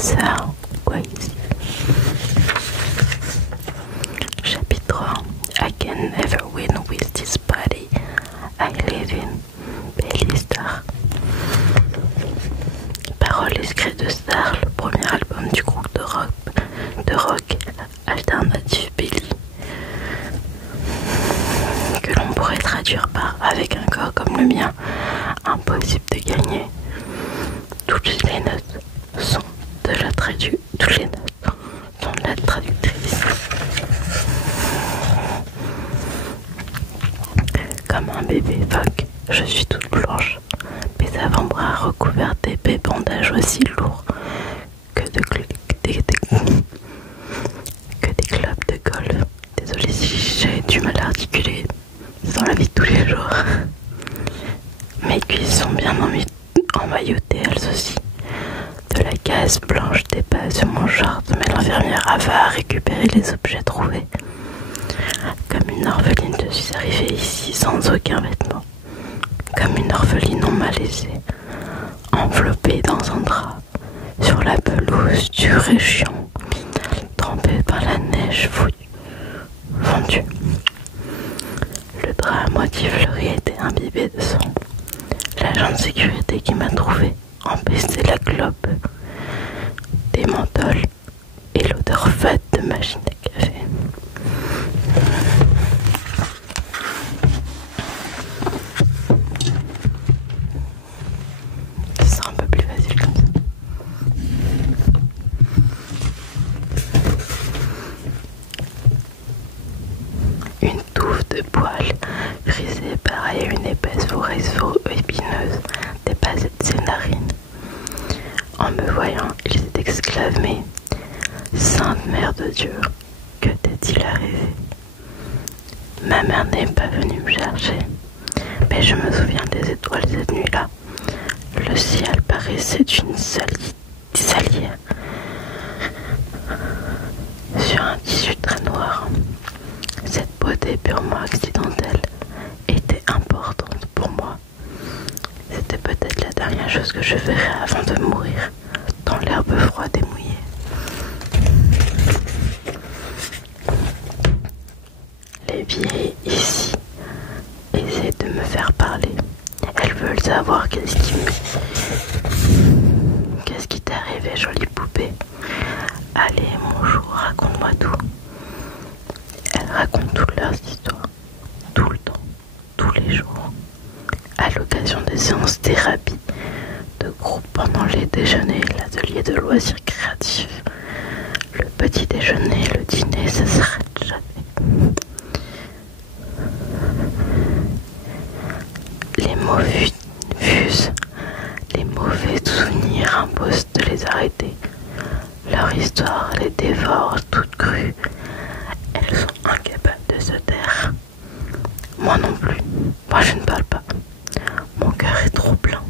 sœur Grace. Chapitre 1. I can never win with this body I live in. Bailey Starr. Paroles et secrets de Starr, le premier album du groupe de rock alternatif Bailey, que l'on pourrait traduire par avec un corps comme le mien, impossible de gagner. Toutes les notes sont de la traductrice. Comme un bébé phoque, je suis toute blanche, mes avant-bras recouverts d'épais bandages aussi lourds que des clubs de golf. Désolée si j'ai du mal à articuler dans la vie de tous les jours. Mes cuisses sont bien emmaillotées elles aussi. De la gaze blanche dépasse sur mon short, mais l'infirmière va récupérer les objets trouvés. Comme une orpheline, je suis arrivée ici sans aucun vêtement. Comme une orpheline non malaisée, enveloppée dans un drap, sur la pelouse du région, trempée par la neige fondue. Le drap à moitié fleuri était imbibé de sang. L'agent de sécurité qui m'a trouvé empestait la clope, des menthols et l'odeur fade de machine à café. C'est un peu plus facile comme ça. Une touffe de poils frisés pareil à une épaisse forêt épineuse dépassait ses narines. En me voyant, il s'est exclamé « Sainte Mère de Dieu, que t'est-il arrivé ?» Ma mère n'est pas venue me chercher, mais je me souviens des étoiles cette nuit-là. Le ciel paraissait une salière sur un tissu très noir. Cette beauté purement accidentelle était importante pour moi. C'était peut-être la dernière chose que je verrais avant de mourir, dans l'herbe froide et mouillée. Les vieilles ici essaient de me faire parler. Elles veulent savoir qu'est-ce qui t'est arrivé, jolie poupée. Allez, mon chou, raconte-moi tout. Elles racontent toutes leurs histoires, tout le temps, tous les jours, à l'occasion des séances thérapie de groupe pendant les déjeuners, l'atelier de loisirs créatifs, le petit déjeuner, le dîner, ça s'arrête jamais. Les mots fusent, les mauvais souvenirs imposent de les arrêter. Leur histoire les dévore toutes crues. Elles sont incapables de se taire. Moi non plus. Moi je ne parle pas. Mon cœur est trop plein.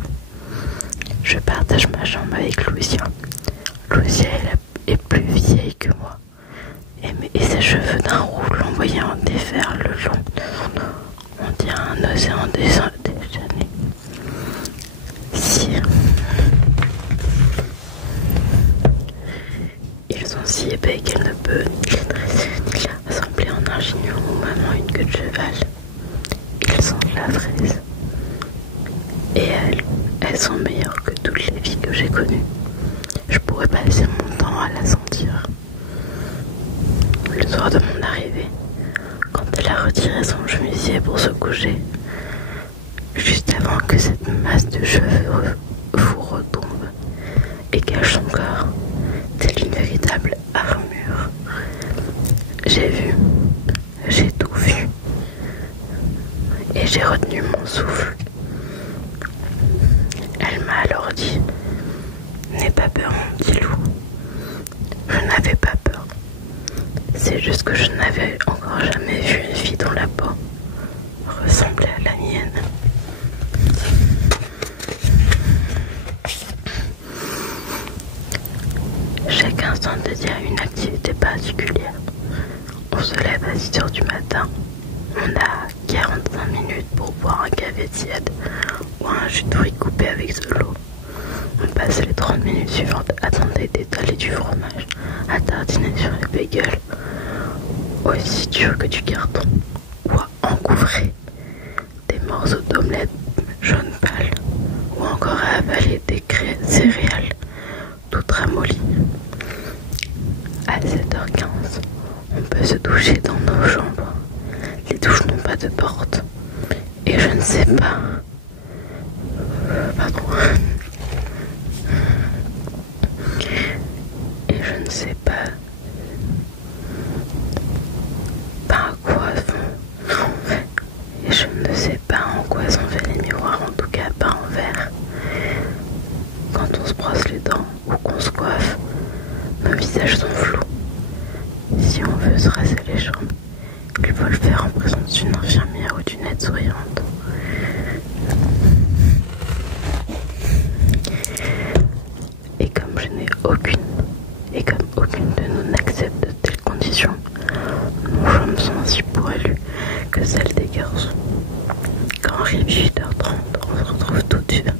Je partage ma chambre avec Louisia. Louisia est plus vieille que moi. Et ses cheveux d'un roux l'envoyaient en défaire le long de son dos. On dirait un océan déchaîné. Si. Ils sont si épais qu'elle ne peut ni les dresser ni les rassembler en un chignon ou même en une queue de cheval. Ils sentent la fraise. Et elles sont meilleures que toutes les filles que j'ai connues. Je pourrais passer mon temps à la sentir. Le soir de mon arrivée, quand elle a retiré son chemisier pour se coucher, juste avant que cette masse de cheveux fous retombe et cache son corps, telle une véritable armure. J'ai tout vu, et j'ai retenu mon souffle. Elle m'a alors dit « N'aie pas peur, mon petit loup. » Je n'avais pas peur. C'est juste que je n'avais encore jamais vu une fille dont la peau ressemblait à la mienne. Chaque instant dédié à une activité particulière. On se lève à 6h du matin. On a 45 minutes pour boire un café tiède ou un jus de fruits coupé avec de l'eau. On passe les 30 minutes suivantes à attendre tenter d'étaler du fromage à tartiner sur les bagels, aussi dur que du carton, ou à engouffrer des morceaux d'omelette jaune pâle, ou encore à avaler des céréales toutes ramollies. À 7h15, on peut se doucher dans nos chambres. Les douches n'ont pas de porte. Et je ne sais pas... Pardon. Et je ne sais pas... par quoi sont... Et je ne sais pas en quoi sont faits les miroirs, en tout cas pas en verre. Quand on se brosse les dents ou qu'on se coiffe, nos visages sont flous. Si on veut se raser les jambes, il faut le faire en présence d'une infirmière ou d'une aide souriante. Et comme aucune de nous n'accepte de telles conditions, nos jambes sont aussi poilues que celles des garçons. Quand arrive 8h30, on se retrouve tout de suite.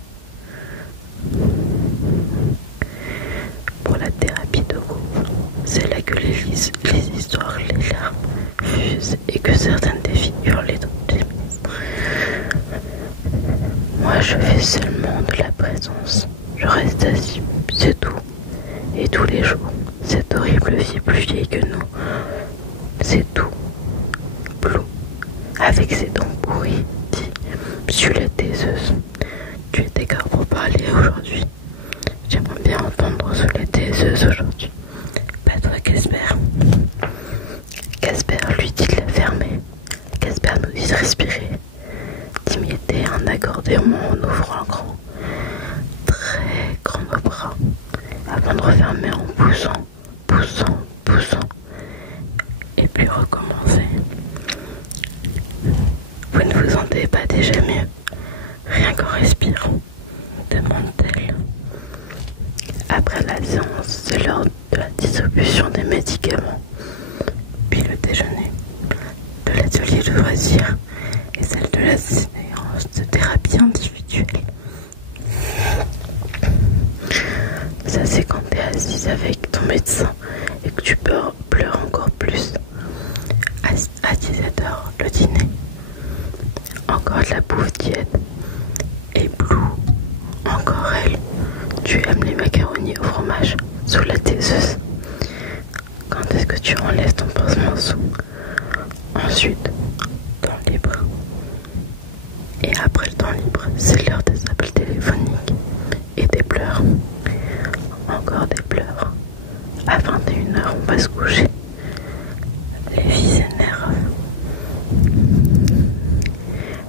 Pour la thérapie de groupe, c'est là que les histoires, les larmes fusent et que certaines des figures les féministes. Moi, je fais seulement de la présence. Je reste assis, c'est tout. Et tous les jours, cette horrible vie plus vieille que nous, c'est tout. Blue, avec ses dents pourries, dit Monsieur la taiseuse. Tu es d'accord pour parler aujourd'hui? J'aimerais bien entendre sous la taiseuse aujourd'hui. Patrick Casper lui dit de la fermer. Casper nous dit de respirer, d'imiter un accordéon en ouvrant grand, très grand nos bras, avant de refermer en poussant, et puis recommencer. Vous ne vous sentez pas déjà mieux, rien qu'en respirant, demande-t-elle. Après la séance, c'est l'heure de la distribution des médicaments, puis le déjeuner, de l'atelier de loisirs et celle de la séance de thérapie individuelle. Ça, c'est quand t'es assise avec ton médecin et que tu pleures encore plus. À 17h, le dîner. Encore de la bouffe tiède. Et Blue, encore elle. Tu aimes les macaronis au fromage sous la taiseuse. Quand est-ce que tu enlèves ton pansement sous? Ensuite, temps libre. Et après le temps libre, c'est l'heure des appels téléphoniques et des pleurs. Encore des pleurs. À 21h, on va se coucher. Les filles s'énervent.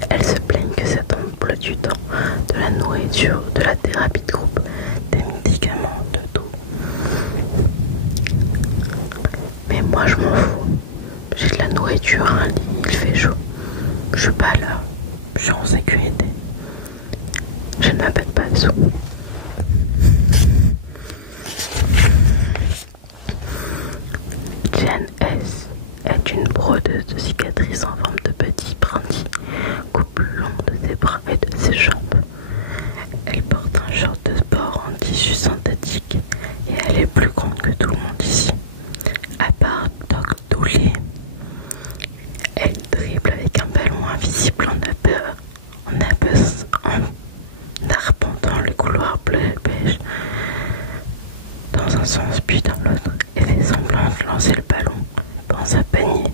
Elles se plaignent que cet emploi du temps, de la nourriture, de la thérapie de groupe, des médicaments, de tout. Mais moi je m'en fous. J'ai de la nourriture, un lit, il fait chaud. Je suis pas là. Je suis en sécurité. Je ne m'appelle pas Sou. Jen S. est une brodeuse de cicatrices en forme de petits brindilles, coupe longue de ses bras et de ses jambes. Elle porte un short de sport en tissu synthétique et elle est plus grande que tout le monde ici. À part Doc Dooley, elle dribble avec un ballon invisible en arpentant le couloir bleu et beige dans un sens puis dans l'autre et fait semblant de lancer le ballon dans un panier.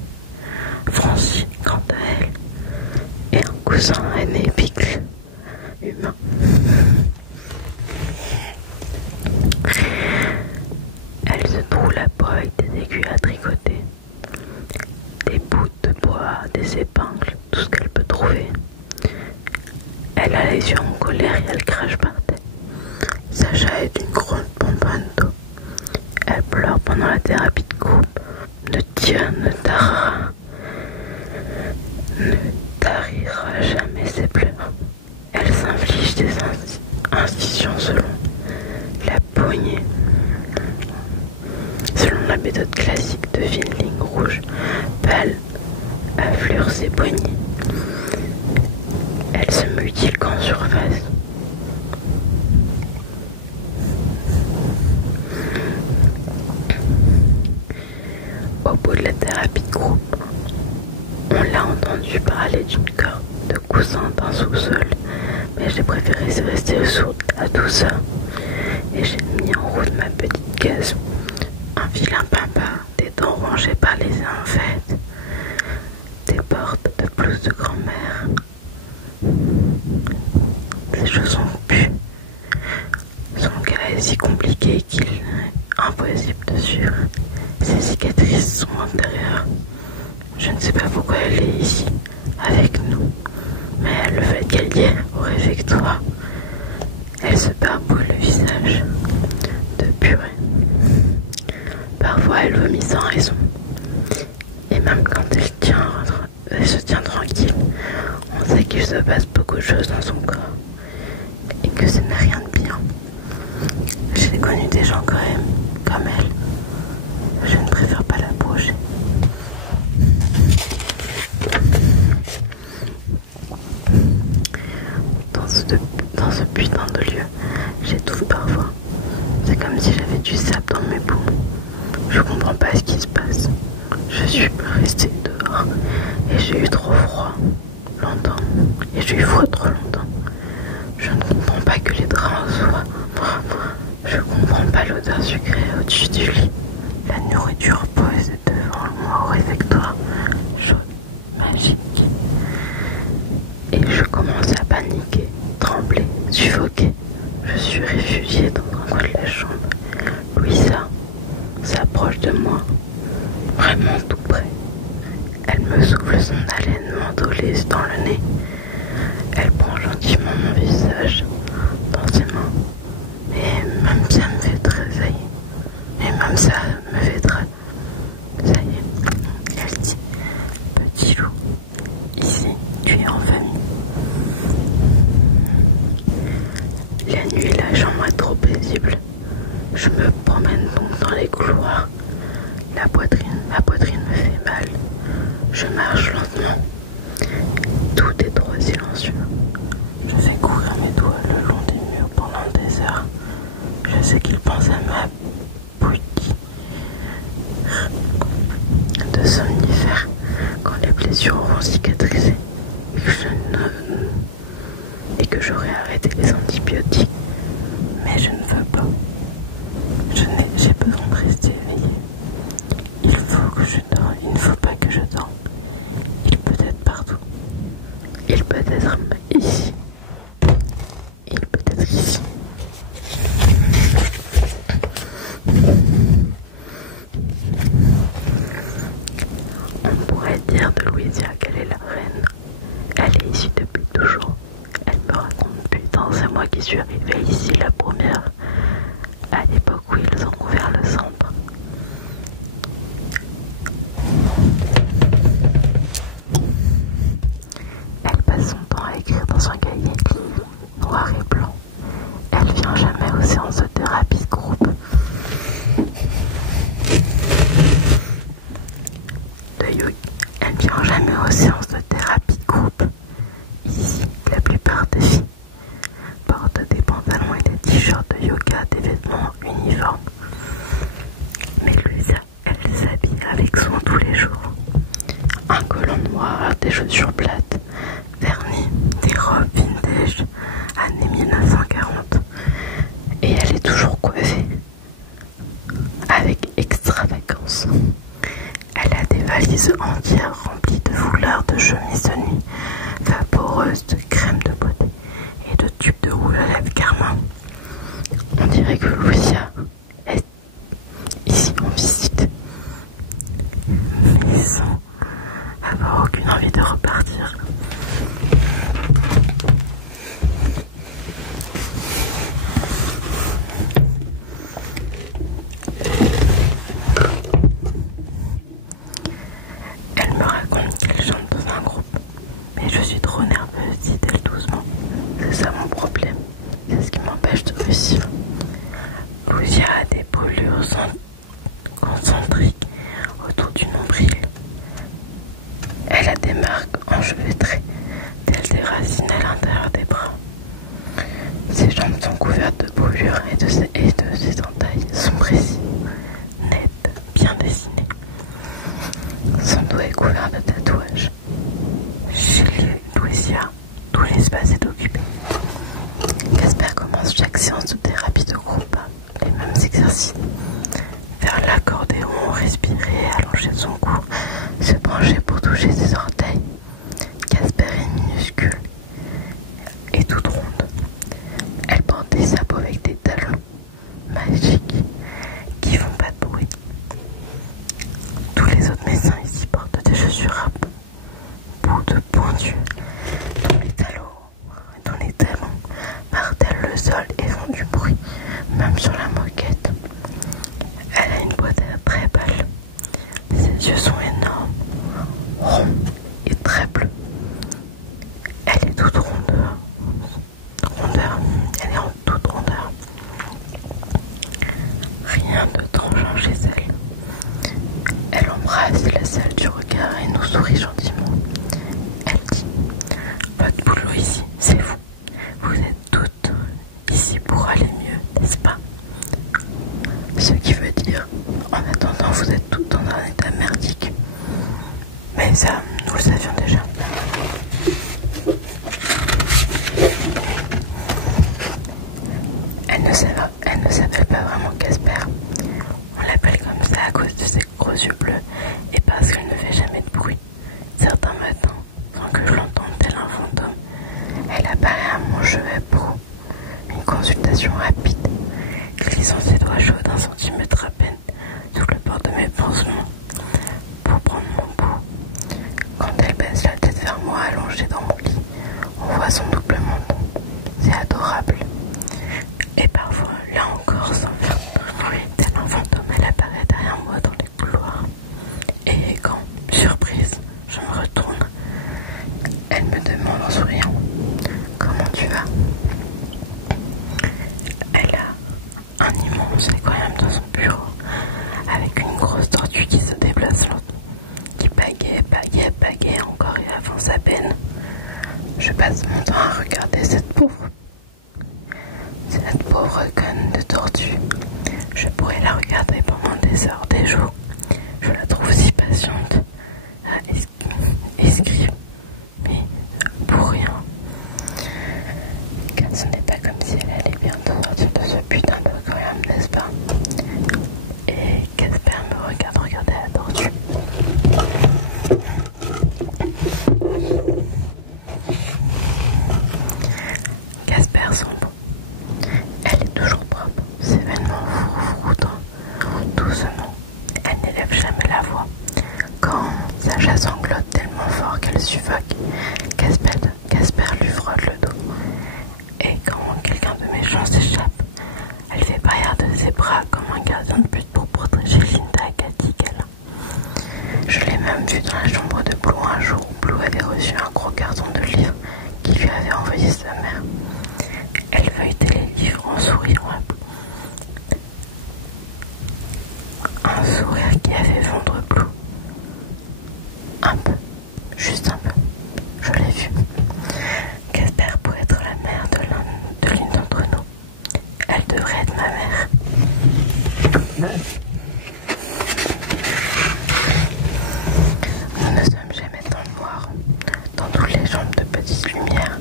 Francine, quant à elle, est un cousin aîné picle humain. Elle se troue la peau avec des aiguilles à tricoter, des bouts de bois, des épingles, tout ce qu'elle peut trouver. Elle a les yeux en colère et elle crache par terre. Sacha est une grosse bonbonne d'eau. Elle pleure pendant la thérapie de groupe. Ne tarira jamais ses pleurs. Elle s'inflige des incisions selon la poignée. Selon la méthode classique de fine ligne rouge, pâle, affleure ses poignets. Elle se mutile qu'en surface. entendu parler d'une corde de coussin d'un sous-sol, mais j'ai préféré rester sourde à tout ça. Et j'ai mis en route ma petite caisse, un vilain papa, des dents rongées par les infectes, des portes de blouse de grand-mère. Ces choses ont pu. Son cas est si compliqué qu'il est impossible de suivre. Ses cicatrices sont antérieures. Je ne sais pas pourquoi elle est ici, avec nous, mais le fait qu'elle y est au réfectoire, elle se barbouille le visage de purée. Parfois elle vomit sans raison, et même quand elle se tient tranquille, on sait qu'il se passe beaucoup de choses dans son corps, et que ce n'est rien de bien. J'ai connu des gens comme elle. Je ne préfère pas l'approcher. Dans ce putain de lieu, j'étouffe parfois. C'est comme si j'avais du sable dans mes poumons. Je comprends pas ce qui se passe. Je suis restée dehors et j'ai eu trop froid longtemps. Et j'ai eu froid trop longtemps. Je ne comprends pas que les draps en soient. Je comprends pas l'odeur sucrée au-dessus du lit. La nourriture posée devant moi au réfectoire, chaude, magique. Et je commence à paniquer, trembler, suffoquer. Je suis réfugiée dans un coin de la chambre. Louisa s'approche de moi, vraiment tout près. Elle me souffle son haleine mentoleuse dans le nez. Elle prend gentiment mon visage dans ses mains. Et même ça me fait tressaillir. Et même ça me fait tressaillir. Ça y est, elle dit, petit loup, ici, tu es en famille. La nuit, la chambre est trop paisible. Je me promène donc dans les couloirs. La poitrine me fait mal. Je marche lentement. Tout est trop silencieux. Je fais courir mes doigts le long des murs pendant des heures. Je sais qu'ils pensent à ma bouillie de somnifère quand les blessures auront cicatrisé et que j'aurai arrêté les antibiotiques. Mais je ne veux pas. J'ai besoin de rester éveillée. Il faut que je dors. Il ne faut pas que je dorme. Il peut être partout. Il peut être ici. Il peut être ici. On pourrait dire de Louisa qu'elle est la reine. Elle est ici depuis toujours. Elle me raconte, putain, c'est moi qui suis arrivée ici la première, à l'époque où ils ont ouvert le centre. Elle passe son temps à écrire dans son cahier, noir et blanc. Elle vient jamais aux séances de thérapie de groupe. Elle vient jamais aux séances de thérapie de groupe. Ici, la plupart des filles portent des pantalons et des t-shirts de yoga, des vêtements uniformes. Mais Louisa, elle s'habille avec soin tous les jours. Un collant noir, des chaussures plates, vernis, des robes vintage, années 1940. Et elle est toujours coiffée, avec extravagance. Elle a des valises entières remplies de foulards, de chemises de nuit, vaporeuses, de crème de beauté et de tubes de rouge à lèvres carmin. On dirait que Louisa est ici en visite, mais sans avoir aucune envie de repartir. Elle me raconte qu'elle chante dans un groupe, mais je suis trop nerveuse, dit-elle doucement. C'est ça mon problème, c'est ce qui m'empêche de réussir. Louisa a des brûlures concentriques autour du nombril. Elle a des marques enchevêtrées, telles des racines à l'intérieur des bras. Ses jambes sont couvertes de brûlures et de ses entailles sont précises, nettes, bien dessinées. Son dos est couvert de tatouages. chaque séance de thérapie de groupe, les mêmes exercices. Faire l'accordéon, respirer, allonger son cou, se pencher pour toucher ses orteils. Casper est minuscule et toute ronde. Elle porte des sabots avec des talons magiques qui font pas de bruit. Tous les autres médecins ici portent des chaussures à bout de pointus dont les talons martèlent le sol et font du bruit, même sur la moquette. Elle a une boîte très pâle. Ses yeux sont énormes, ronds et très bleus. Elle est toute rondeur. Elle est en toute rondeur. Rien de tranchant chez elle. Elle embrasse la salle du regard et nous sourit gentiment. Elle dit: votre boulot ici, c'est vous. Vous êtes toutes ici pour aller mieux, n'est-ce pas? Ce qui veut dire, en attendant, vous êtes toutes dans un état merdique. Mais ça, nous le savions déjà. Elle ne s'appelle pas vraiment Casper. On l'appelle comme ça à cause de ses gros yeux bleus et parce qu'elle ne fait jamais de bruit. Certains matins, sans que je l'entende tel un fantôme, elle apparaît à mon chevet pour une consultation rapide, glissant ses doigts chauds d'1 centimètre à peine sous le bord de mes pansements pour prendre mon pouls. Quand elle baisse la tête vers moi allongée dans mon lit, on voit son double menton. C'est adorable. Et parfois, là encore, sans faire de bruit, tel un fantôme, elle apparaît derrière moi dans les couloirs. Et quand, surprise, je me retourne, elle me demande en souriant: comment tu vas? Elle a un immense aquarium dans son bureau, avec une grosse tortue qui se déplace lentement, qui pagaie encore et avance à peine. Je passe mon temps à regarder cette pauvre conne de tortue. Je pourrais la regarder pendant des heures, des jours. Je la trouve si patiente, esquive, mais pour rien. Car ce n'est pas comme si elle allait bientôt sortir de ce putain d'aquarium, n'est-ce pas? Et Casper me regarde regarder la tortue. Casper sent bon. Elle est toujours propre, ses vêtements froutants doucement. Elle n'élève jamais la voix. Quand Sacha sanglote tellement fort qu'elle suffoque, Casper lui frotte le dos. Et quand quelqu'un de méchant s'échappe, elle fait barrière de ses bras comme un gardien de but pour protéger Linda et Cathy qu'elle a. Je l'ai même vue dans la chambre de Blue un jour où Blue avait reçu un gros carton de livres qu'il lui avait envoyé sa mère. Elle feuilletait les livres en souriant à Blue. Un sourire qui a fait fondre Blue. Un peu, juste un peu. Je l'ai vu. Casper pourrait être la mère de l'une d'entre nous. Elle devrait être ma mère. Nous ne sommes jamais dans le noir. Dans toutes les chambres de petites lumières,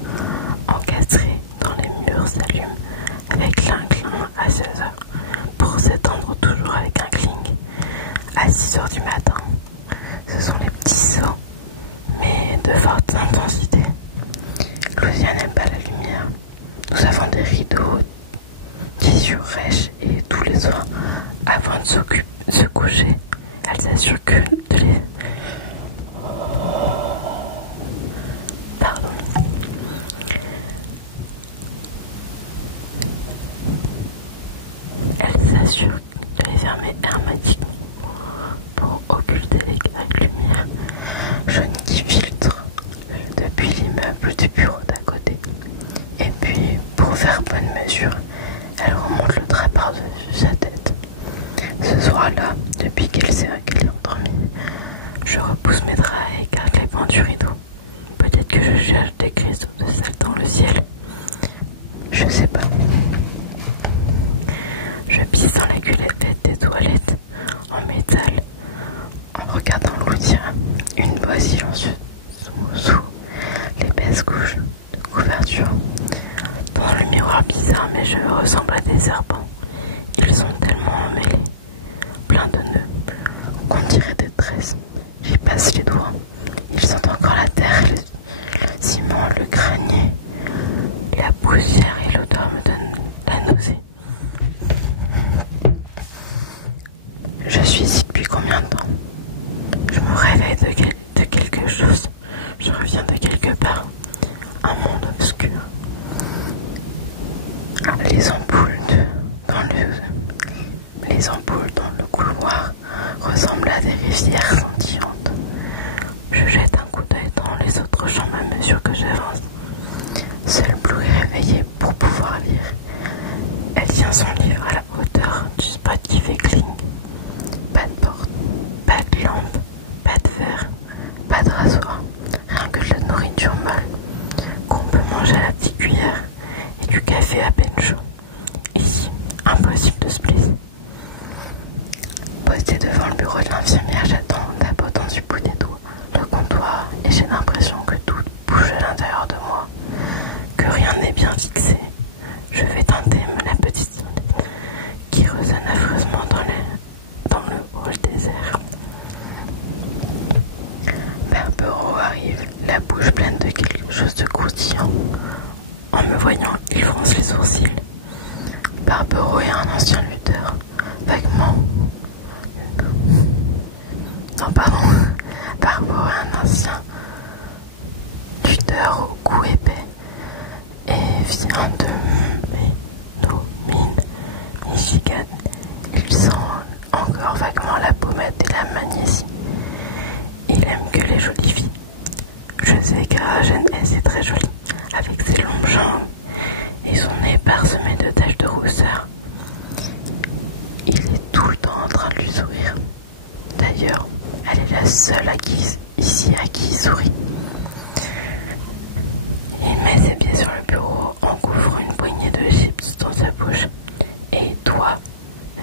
encastrées dans les murs s'allument avec l'inclin à 16h pour s'étendre toujours avec un cling à 6h du matin. Ce sont les petits sauts, mais de forte intensité. Lucia n'aime pas la lumière. Nous avons des rideaux, tissus rêches et tous les soirs, avant de se coucher, elle s'assure que de les... Pardon. Elle s'assure de les fermer hermétiquement pour occulter les grès de lumière jaunes qui filtrent depuis l'immeuble du bureau d'à côté. Et puis, pour faire bonne mesure, elle remonte le drap par-dessus sa tête. Ce soir-là, depuis qu'elle est endormie, je repousse mes draps et écarte les pans du rideau. Peut-être que je cherche des cristaux de sel dans le ciel. Je sais pas. Je pisse dans la cuvette des toilettes en métal en regardant Lucia, une voix silencieuse sous l'épaisse couche de couverture. Dans le miroir encore bizarre, mes cheveux ressemblent à des serpents. Ils sont tellement emmêlés, pleins de nœuds, qu'on dirait des tresses. J'y passe les doigts. Ils sentent encore la terre, le ciment, le granier, la poussière et l'odeur me donnent la nausée. Je suis ici depuis combien de temps? Je me réveille de quelque chose. Je reviens de quelque part. Un monde obscur. Les ampoules dans le couloir ressemblent à des rivières scintillantes. Je jette un coup d'œil dans les autres chambres à mesure que j'avance. Seul Blue est réveillée pour pouvoir lire. Elle tient son livre à la hauteur du spot qui fait cling. Pas de porte, pas de lampe, pas de verre, pas de rasoir. Rien que de la nourriture molle qu'on peut manger à la petite cuillère et du café à peine chaud. Ici, impossible de se blesser. Posté devant le bureau de l'infirmière, j'attends en tapotant du bout des doigts le comptoir et j'ai l'impression que tout bouge à l'intérieur de moi, que rien n'est bien fixé. Je vais tenter la petite sonnette qui résonne affreusement dans le hall désert. Barbero arrive, la bouche pleine de quelque chose de croustillant. En me voyant, il fronce les sourcils. Barbero est un ancien lutteur, vaguement. Non, pardon. Barbero est un ancien lutteur au cou épais et vient de Menominee, Michigan. Il sent encore vaguement la pommade et la magnésie. Il aime que les jolies filles. Je sais qu'à Genèse est très jolie, avec ses longues jambes et son nez parsemé de taches de rousseur. Il est tout le temps en train de lui sourire. D'ailleurs, elle est la seule ici à qui il sourit. Il met ses pieds sur le bureau, engouffre une poignée de chips dans sa bouche. Et toi,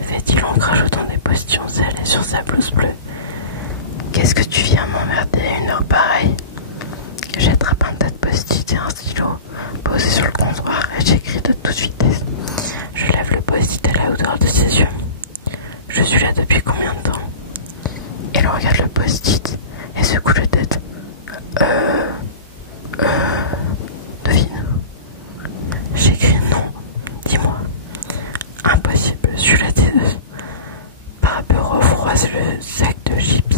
fait-il en crachotant des postillons salés sur sa blouse bleue. Qu'est-ce que tu viens m'emmerder à une heure pareille? J'attrape un tas de post-it et un stylo posé sur le comptoir et j'écris de toute vitesse. Je lève le post-it à la hauteur de ses yeux. Je suis là depuis combien de temps? Il regarde le post-it et secoue la tête. Devine. J'écris non. Dis-moi. Impossible, je suis la têteuse. Barbero froisse le sac de chips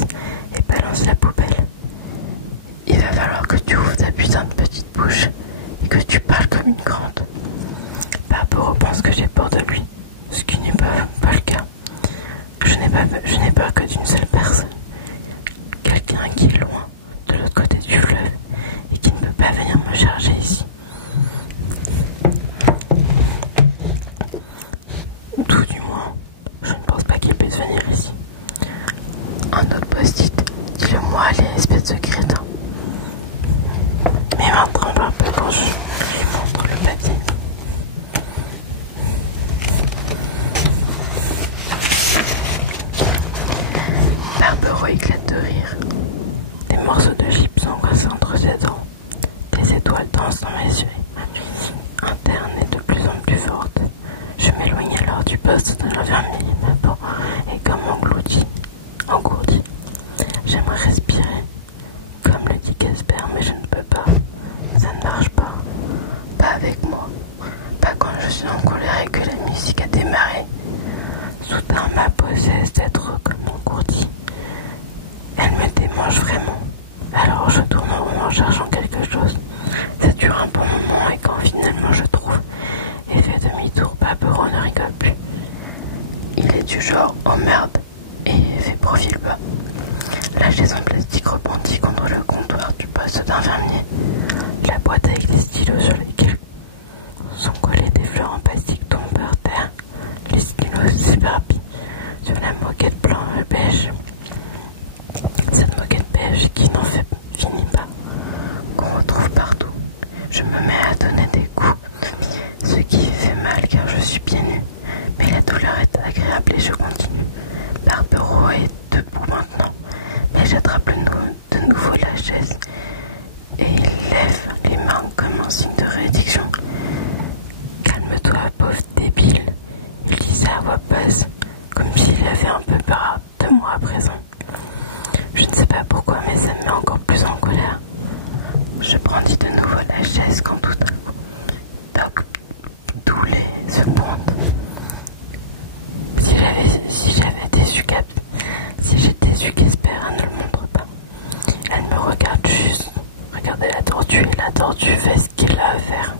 et balance la poubelle. Il va falloir que tu ouvres ta putain de petite bouche et que tu parles comme une grande. Barbero pense que j'ai peur de lui, ce qui n'est pas le cas. Je n'ai peur que d'une seule personne. Quelqu'un qui est loin, de l'autre côté du fleuve, et qui ne peut pas venir me chercher ici. Tout du moins, je ne pense pas qu'il puisse venir ici. Un autre post-it, dis-le-moi, allez, espèce de crétin. Mes mains tremblent un peu quand je lui montre le papier. Barbero éclate de rire. Des morceaux de chips engoncés entre ses dents. Des étoiles dansent dans mes yeux. Ma musique interne est de plus en plus forte. Je m'éloigne alors du poste de l'infirmier. Ma peau est comme engourdie. J'aimerais respirer, comme le dit Casper, mais je ne peux pas. Ça ne marche pas. Pas avec moi. Pas quand je suis en colère et que la musique a démarré. Soudain, ma peau cesse d'être comme engourdie. Elle me démange vraiment. Alors je tourne en rond en cherchant quelque chose. Ça dure un bon moment et quand finalement je trouve et fait demi-tour, Barbero ne rigole plus. Il est du genre « oh merde » et fait profil bas. La chaise en plastique rebondit contre le comptoir du poste d'infirmier. La boîte avec des stylos sur lesquels sont collés des fleurs en plastique tombe par terre. Les stylos s'éparpillent sur la moquette beige. Cette moquette beige qui n'en finit pas, qu'on retrouve partout. Je me mets à donner des coups, ce qui fait mal car je suis pieds nus. Mais la douleur est agréable et je continue. Barbero est debout maintenant, mais j'attrape de nouveau la chaise et il lève les mains comme un signe de réduction. Calme se pointe. Si j'étais su Casper, elle ne le montre pas. Elle me regarde juste. Regardez la tortue et la tortue fait ce qu'il a à faire.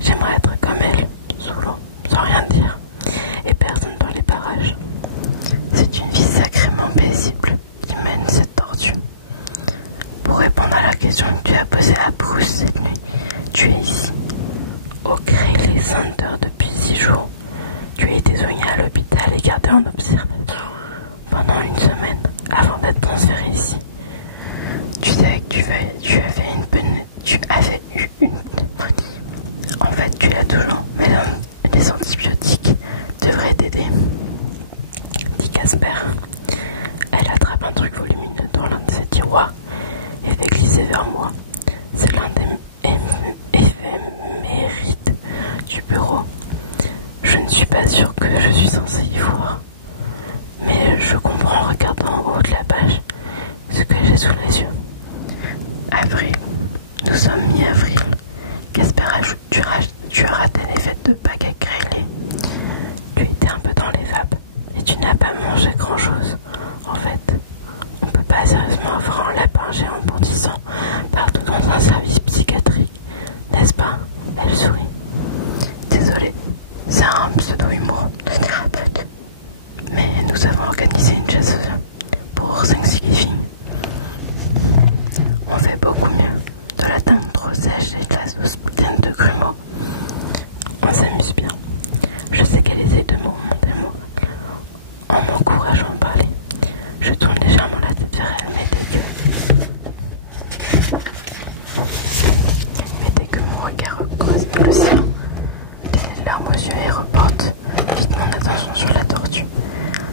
J'aimerais être comme elle, sous l'eau, sans rien dire. Et personne dans les parages. C'est une vie sacrément paisible qui mène cette tortue. Pour répondre à la question que tu as posée à Bruce cette nuit, tu es ici, au Greely Center depuis 6 jours. Tu as été soigné à l'hôpital et gardé en observatoire pendant une semaine avant d'être transféré ici. Tu savais que tu avais eu une pneumonie. En fait, tu l'as toujours, mais les antibiotiques devraient t'aider. Dit Casper. Elle attrape un truc volumineux dans l'un de ses tiroirs et fait glisser vers moi. C'est l'un des éphémérides du bureau. Je ne suis pas sûre que je suis censée y voir. Mais je comprends en regardant en haut de la page ce que j'ai sous les yeux. Avril. Nous sommes mi-avril. Casper ajoute, tu as raté les fêtes de Pâques à Greely. Tu étais un peu dans les vapes et tu n'as pas mangé grand-chose. En fait, on peut pas sérieusement avoir un lapin géant bondissant partout dans un service psychiatrique, n'est-ce pas? Elle sourit. Désolée, c'est un pseudo-humour de thérapeute. Mais nous avons organisé une chasse pour Thanksgiving. On fait beaucoup mieux. De la dinde trop sèche et de la sauce pleine de grumeaux. On s'amuse bien. Je sais qu'elle essaie de me remonter en m'encourageant à parler. Je tourne légèrement la tête vers elle, mais dès que mon regard croise le sien, j'ai les larmes aux yeux et reporte vite mon attention sur la tortue.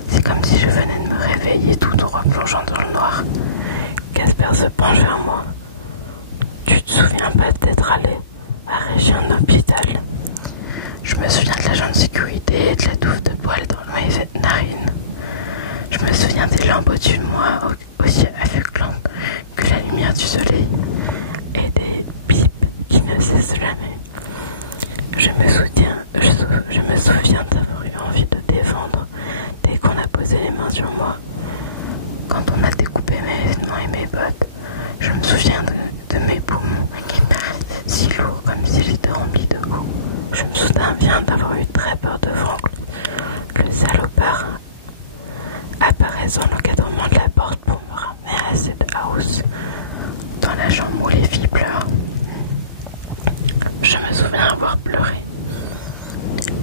C'est comme si je venais de me réveiller tout en replongeant dans le noir. Casper se penche vers moi. Tu te souviens pas d'être allé à Région Hôpital? Je me souviens de l'agent de sécurité et de la touffe de poils dans mes narines. Je me souviens des lampes au-dessus de moi, aussi aveuglantes que la lumière du soleil, et des pipes qui ne cessent jamais. Je me souviens d'avoir eu envie de défendre dès qu'on a posé les mains sur moi. Quand on a découpé mes vêtements et mes bottes, je me souviens de mes poumons qui paraissent si lourds comme si j'étais rempli de eau. Je me souviens bien d'avoir eu très peur de Franck, le salopard, apparaissent dans l'encadrement de la porte pour me ramener à cette house, dans la chambre où les filles pleurent. Je me souviens avoir pleuré.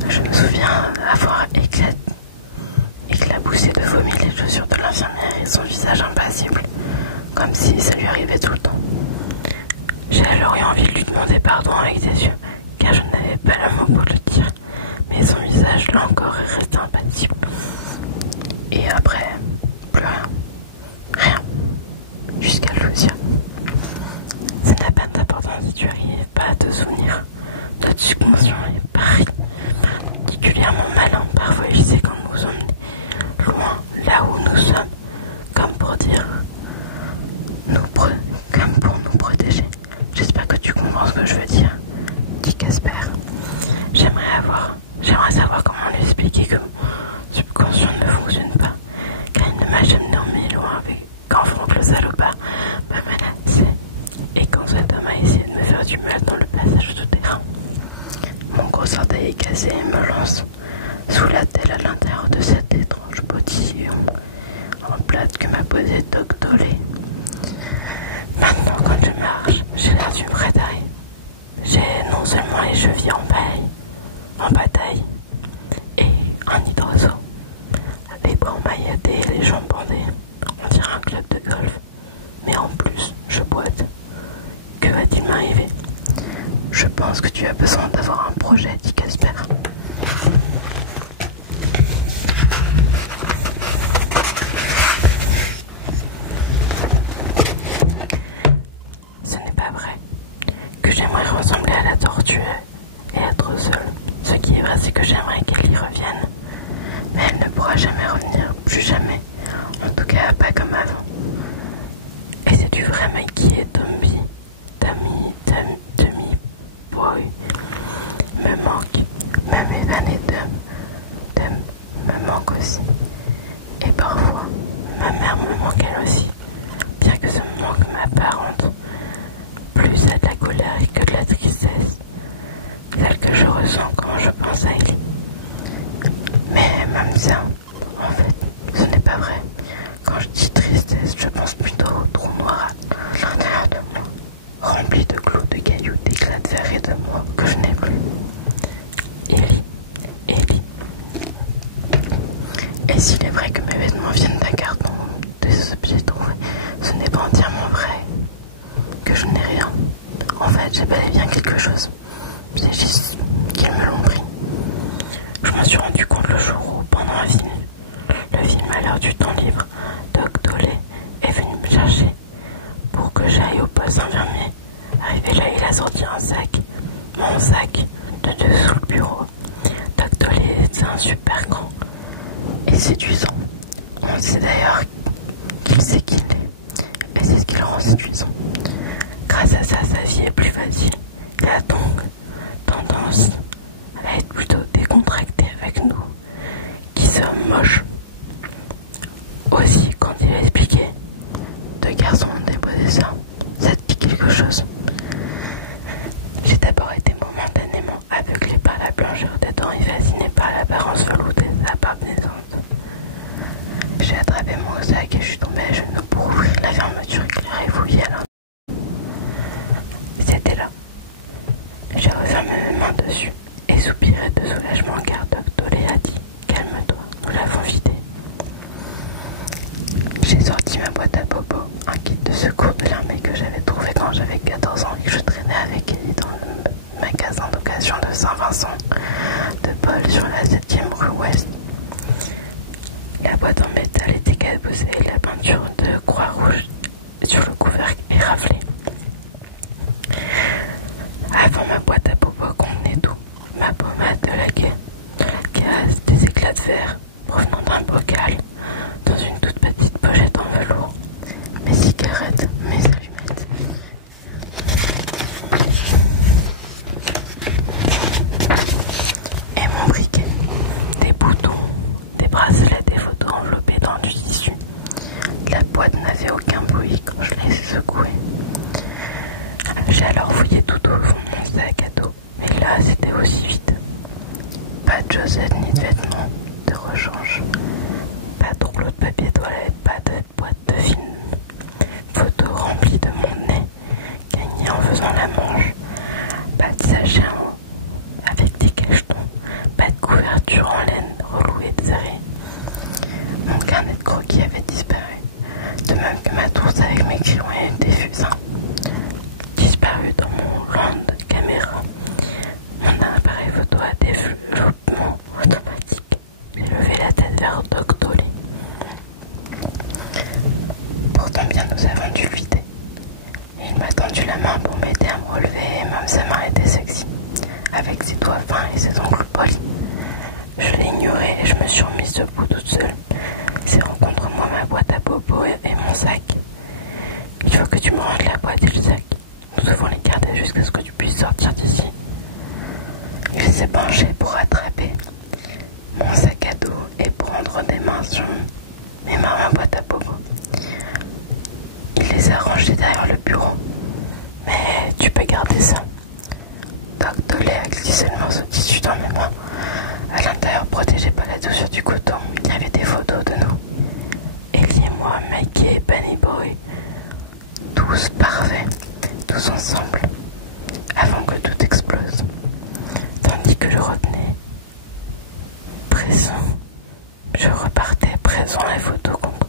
Je me souviens avoir éclaboussé de vomi les chaussures de l'infirmière et son visage impassible, comme si ça lui arrivait tout le temps. J'ai alors eu envie de lui demander pardon avec des yeux, car je n'avais pas le mot pour le dire, mais son visage là encore est resté impassible. Et après, plus rien. Rien. Jusqu'à Lucia. Ça n'a pas d'importance si tu n'arrives pas à te souvenir. Notre subconscient est particulièrement malin. Parfois il sait quand nous emmener loin, là où nous sommes, comme pour dire comme pour nous protéger. J'espère que tu comprends ce que je veux dire, dit Casper. J'aimerais savoir comment lui expliquer que mon subconscient ne fonctionne pas, car il ne m'a jamais emmené loin avec quand Franck le salopard m'a menacé et quand cet homme a essayé de me faire du mal dans le passage souterrain. Mon gros orteil est cassé et me lance sous la tête à l'intérieur de cet étrange bottillon en plate que m'a posé Doc Dolé. Maintenant, quand je marche, j'ai l'air d'une vraie taille. J'ai non seulement les chevilles en bataille, et un hydrosaut, les bras emmaillotés et les jambes bandées. On dirait un club de golf. Mais en plus, je boite. Que va-t-il m'arriver? Je pense que tu as besoin d'avoir un projet, dit Casper. Ce n'est pas vrai que j'aimerais ressembler à la tortue et être seule. Ce qui est vrai, c'est que j'aimerais qu'elle y revienne. Mais elle ne pourra jamais revenir, plus jamais. En tout cas, pas comme avant. Et c'est du vrai mec qui est Tommy Boy me manque. Même Evan pense à Ellie. Mais même ça, en fait, ce n'est pas vrai. Quand je dis tristesse, je pense plutôt au trou noir à l'intérieur de moi, rempli de clous, de cailloux, d'éclats de verre et de mots que je n'ai plus. Ellie, Ellie. Et s'il est vrai que mes vêtements viennent d'un carton, des objets trouvés, ce n'est pas entièrement vrai. Que je n'ai rien. En fait, j'ai bel et bien quelque chose. C'est juste qu'ils me l'ont pris. Je me suis rendu compte le jour où, pendant un film, le film à l'heure du temps libre, Doc Dolé est venu me chercher pour que j'aille au poste infirmier. Arrivé là, il a sorti un sac, mon sac, de dessous le bureau. Doc Dolé est un super grand et séduisant. On sait d'ailleurs qu'il sait qui il est, et c'est ce qui le rend séduisant. Grâce à ça, sa vie est plus facile. Il a donc tendance à être plutôt décontracté avec nous, qui sommes moches. Aussi, quand il a expliqué, deux garçons ont déposé ça, ça te dit quelque chose. J'ai d'abord été momentanément aveuglé par la blancheur des dents et fasciné par l'apparence veloutée de sa barbe naissante. J'ai attrapé mon sac et je suis tombé à genoux pour ouvrir la fermeture éclairée et fouiller à l'intérieur. C'était là. J'ai refermé mes mains dessus et soupiré de soulagement car Doc Dolé a dit « Calme-toi, nous l'avons vidé ». J'ai sorti ma boîte à popo, un kit de secours de l'armée que j'avais trouvé quand j'avais 14 ans et que je traînais avec Ellie dans le magasin d'occasion de Saint-Vincent de Paul sur la 7e rue Ouest. La boîte en métal était cabossée et la peinture de Croix-Rouge sur le couvercle est raflée. Avant, ma boîte à popo contenait tout. Ma pommade de la gaz, des éclats de verre provenant d'un bocal, dans une toute petite pochette en velours, mes cigarettes, mes allumettes. Et mon briquet, des boutons, des bracelets, des photos enveloppées dans du tissu. La boîte n'avait aucun bruit quand je l'ai secouée. J'ai alors fouillé tout au fond de mon sac à dos, mais là c'était aussi vide. Pas de chaussettes ni de vêtements de rechange, pas de rouleau de papier toilette, pas de boîte de film, photos remplies de mon nez, gagné en faisant la manche, pas de sachet avec des cachetons, pas de couverture en laine relouée de serrée. Mon carnet de croquis avait disparu, de même que ma trousse avec mes crayons et des fusains. Disparu dans mon land caméra. Mon appareil photo a développement automatique. J'ai levé la tête vers Doc Dolé. Pourtant bien nous avons dû le vider. Il m'a tendu la main pour m'aider à me relever et même sa main était sexy, avec ses doigts fins et ses ongles polis. Je l'ai ignoré et je me suis remise debout toute seule. C'est rencontre-moi ma boîte à popo et mon sac. Il faut que tu me rendes la boîte et le sac. Nous devons les garder jusqu'à ce que tu puisses sortir d'ici. Il s'est penché pour attraper mon sac à dos et prendre des mains sur ma boîte à popo. Il les a rangés derrière le bureau. Mais tu peux garder ça. Doc Dolé a glissé le morceau de tissu dans mes mains. À l'intérieur, protégé par la douceur du coton, il y avait des photos de nous. Ellie et moi, Mikey et Bunny Boy. Tous parfaits, tous ensemble, avant que tout explose. Tandis que je retenais présent, je repartais présent les photos contre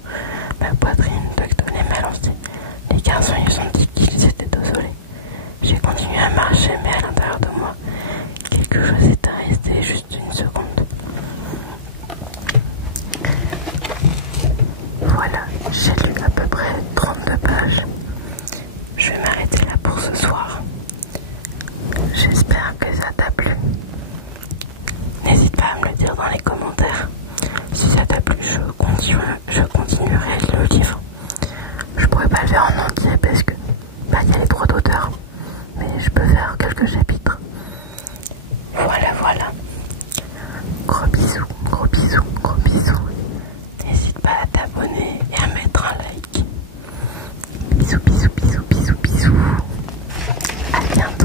ma poitrine. Doc Dolé m'a lancé. Les garçons ils ont dit qu'ils étaient désolés. J'ai continué à marcher, mais à l'intérieur de moi, quelque chose était resté juste une seconde. Voilà, j'ai lu à peu près 32 pages. Je vais m'arrêter là pour ce soir. J'espère que ça t'a plu. N'hésite pas à me le dire dans les commentaires. Si ça t'a plu, je continuerai le livre. Je pourrais pas le faire en entier parce que il y a les droits d'auteur. Mais je peux faire quelques chapitres. Voilà. Gros bisous, gros bisous, gros bisous. N'hésite pas à t'abonner et à mettre un like. Bisous, bisous, bisous, bisous, bisous. À bientôt.